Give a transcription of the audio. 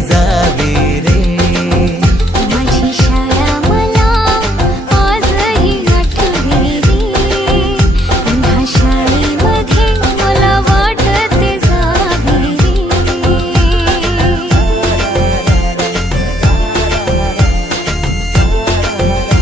güzel